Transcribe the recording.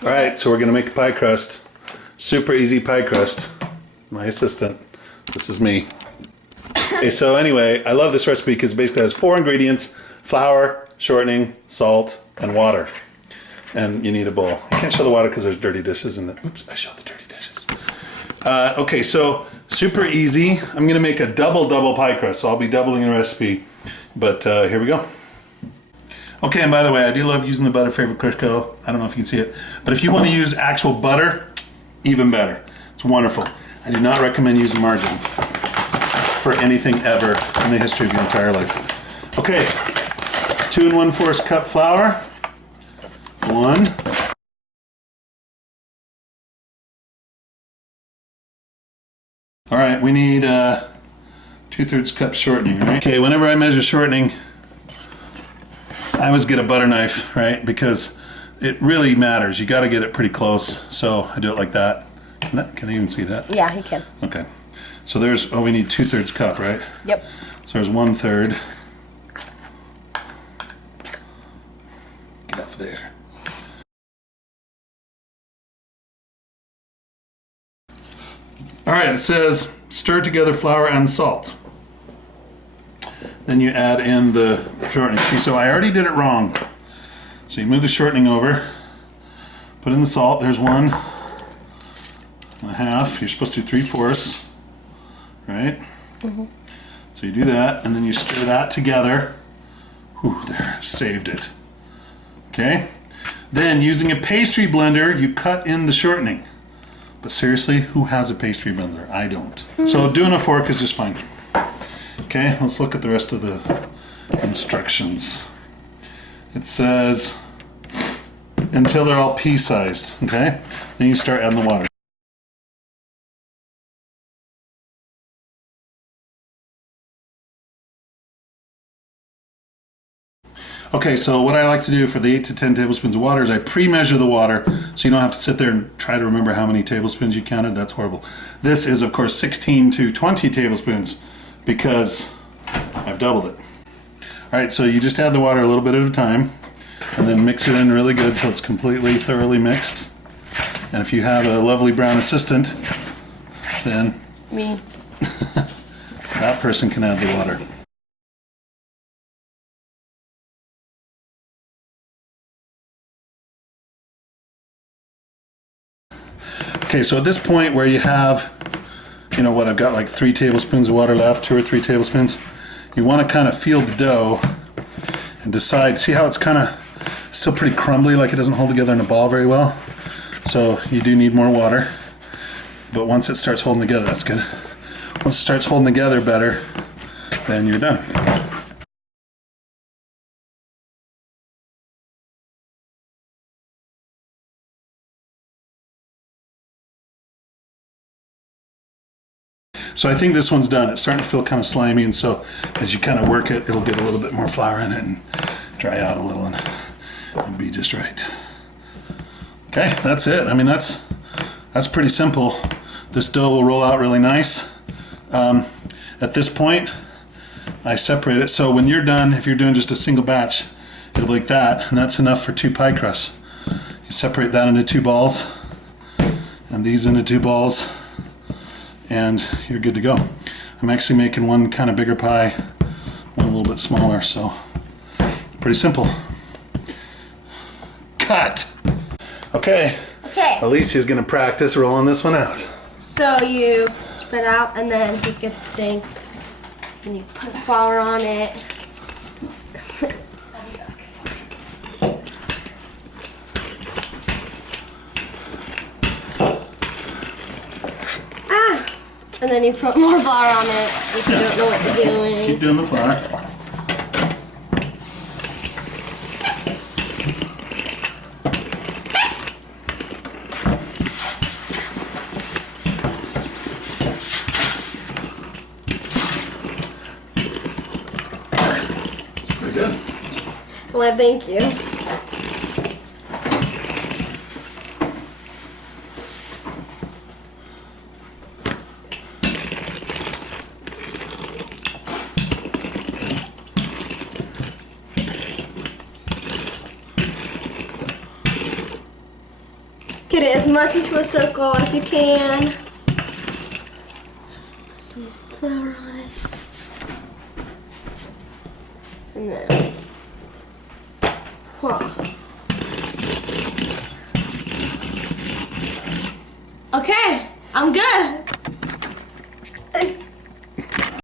All right, so we're gonna make a pie crust. Super easy pie crust. My assistant. This is me. Okay, so anyway, I love this recipe because it basically has 4 ingredients: flour, shortening, salt, and water. And you need a bowl. I can't show the water because there's dirty dishes in the... Oops, I showed the dirty dishes. Okay, so super easy. I'm gonna make a double pie crust, so I'll be doubling the recipe. But here we go. Okay, and by the way, I do love using the butter favorite Crisco. I don't know if you can see it, but if you want to use actual butter, even better. It's wonderful. I do not recommend using margarine for anything ever in the history of your entire life. Okay, 2 1/4 cup flour. 1. All right, we need 2/3 cup shortening, right? Okay, whenever I measure shortening, I always get a butter knife, right? Because it really matters. You got to get it pretty close. So I do it like that. Can I even see that? Yeah, you can. Okay. So there's, we need 2/3 cup, right? Yep. So there's 1/3. Get off there. All right, it says stir together flour and salt. Then you add in the shortening. See, so I already did it wrong. So you move the shortening over, put in the salt. There's 1.5. You're supposed to do 3/4, right? Mm-hmm. So you do that, and then you stir that together. Whew, there, saved it. Okay? Then, using a pastry blender, you cut in the shortening. But seriously, who has a pastry blender? I don't. Mm-hmm. So doing a fork is just fine. Okay, let's look at the rest of the instructions. It says, until they're all pea-sized, okay? Then you start adding the water. Okay, so what I like to do for the 8 to 10 tablespoons of water is I pre-measure the water so you don't have to sit there and try to remember how many tablespoons you counted. That's horrible. This is, of course, 16 to 20 tablespoons because I've doubled it. All right, so you just add the water a little bit at a time and then mix it in really good until it's completely, thoroughly mixed. And if you have a lovely brown assistant, then me. that person can add the water. Okay, so at this point where you have, you know what, I've got like 3 tablespoons of water left, 2 or 3 tablespoons, you want to kind of feel the dough and decide, see how it's kind of still pretty crumbly, like it doesn't hold together in a ball very well. So you do need more water, but once it starts holding together, that's good. Once it starts holding together better, then you're done. So I think this one's done. It's starting to feel kind of slimy, and so as you kind of work it, it'll get a little bit more flour in it and dry out a little and be just right. Okay, that's it. I mean, that's pretty simple. This dough will roll out really nice. At this point, I separate it. So when you're done, if you're doing just a single batch, it'll be like that, and that's enough for 2 pie crusts. You separate that into 2 balls, and these into 2 balls, and you're good to go. I'm actually making one kind of bigger pie, one a little bit smaller, so pretty simple. Cut! Okay. Okay. Alicia's gonna practice rolling this one out. So you spread out and then take a thing and you put flour on it. And then you put more flour on it if you don't know what you're doing. Keep doing the flour. It's pretty good. Well, thank you. Get it as much into a circle as you can. Put some flour on it. And then, okay, I'm good.